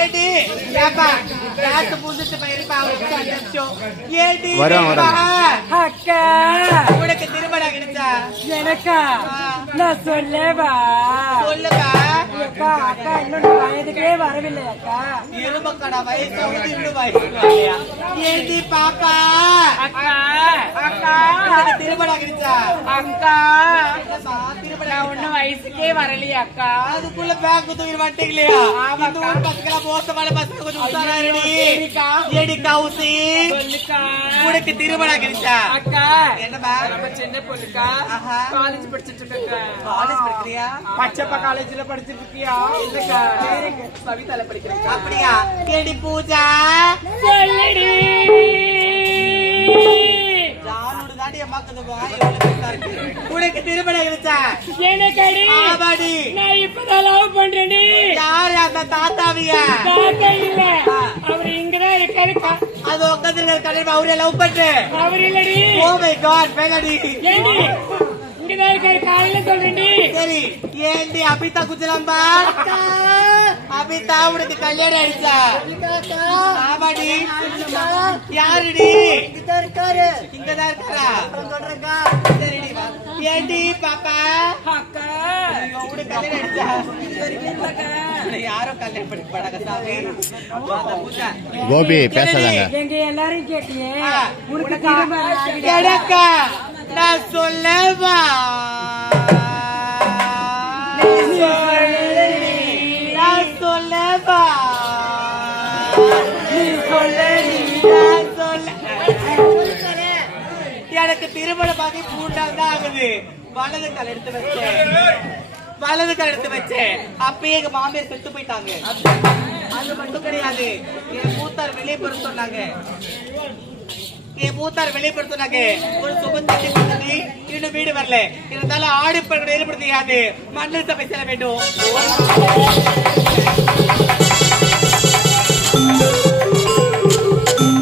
ஏடி ஏப்பா ராத்து புதுசு பயிர்ப்பா ஏடி அக்கா உனக்கு திருமணம் ஆகிடுச்சா? எனக்கா நான் சொல்லேவா சொல்லுப்பா. அக்கா அக்கா இன்னொரு வயதுக்கே வரவில்லை அக்கா. இருமக்கடா வயசு இன்னும் வயசு வரலையா? ஏடி பாப்பா அக்கா அக்கா உனக்கு திருமணம் ஆகிடுச்சா? அக்கா திருமணம் ஒன்னும் வயசுக்கே வரலையே அக்கா. அதுக்குள்ள பேங்க் தூக்கி மாட்டீங்களா? இந்த ஊர் பசங்களா மோசமான பசங்க கொஞ்சம் உசாராடி. ஏடி கவுசி உனக்கு திருமணம் ஆகிடுச்சா? அக்கா என்னமா நம்ம சின்ன பொண்ணுக்கா காலேஜ் படிச்சிட்டு இருக்கா. காலேஜ் படிக்கிறியா? பச்சப்பா காலேஜ்ல படிச்சிட்டு இருக்கியா? இல்லக்கா சவிதால படிக்கிறேன். அப்படியா? ஏடி பூஜா சொல்லடி ஜானோட தாடி அம்மாக்கு வாய் எவ்வளவு பெருசா இருக்கு. உனக்கு திருமணம் ஆகிடுச்சா? எனக்கடி ஆமாடி. நான் இப்பதான் லவ் பண்றேன்டி. யாரு அந்த தாத்தாவியா? தாத்தா இல்ல அவர் இங்கதான் இருக்காரு. அது உட்காந்து கல்யாணம் அவரே லவ் பண்ணு. அவர் இல்லடி. ஓ மை காட் வேகடி. ஏண்டி இங்கதான் இருக்காரு காலையில சொல்றேன்டி. சரி ஏண்டி அபிதா குஜலாம்பா அபிதா உனக்கு கல்யாணம் ஆயிடுச்சா? ஆமாடி. யாருடி? இங்கதான் இருக்காரா? சரிடி வா. ஏண்டி பாப்பா அக்கா உனக்கு கல்யாணம் ஆயிடுச்சா? யாரும் கல்யாணம் பண்ணி படாத சாமி. கோபி பேசாதாங்க. எங்க எல்லாரும் கேட்டியே உனக்கு உனக்கு திருமணம் ஆகிடுச்சா? எனக்கா? நான் சொல்லவா? நான் சொல்லவா? எனக்கு திருமணம் பாக்கி 3 நாள் தான் ஆகுது. வலது கால் எடுத்து வச்சேன். அப்பயே எங்க மாமியார் செத்து போயிட்டாங்க. அது மட்டும் கிடையாது, என் மூத்தார் வெளியே போற சொன்னாங்க. ஒரு சுபத்தி இன்னும் வீடு வரல. இருந்தாலும் ஆடு ஏற்படுத்தியாது மண்ணு சபை செல்ல வேண்டும்.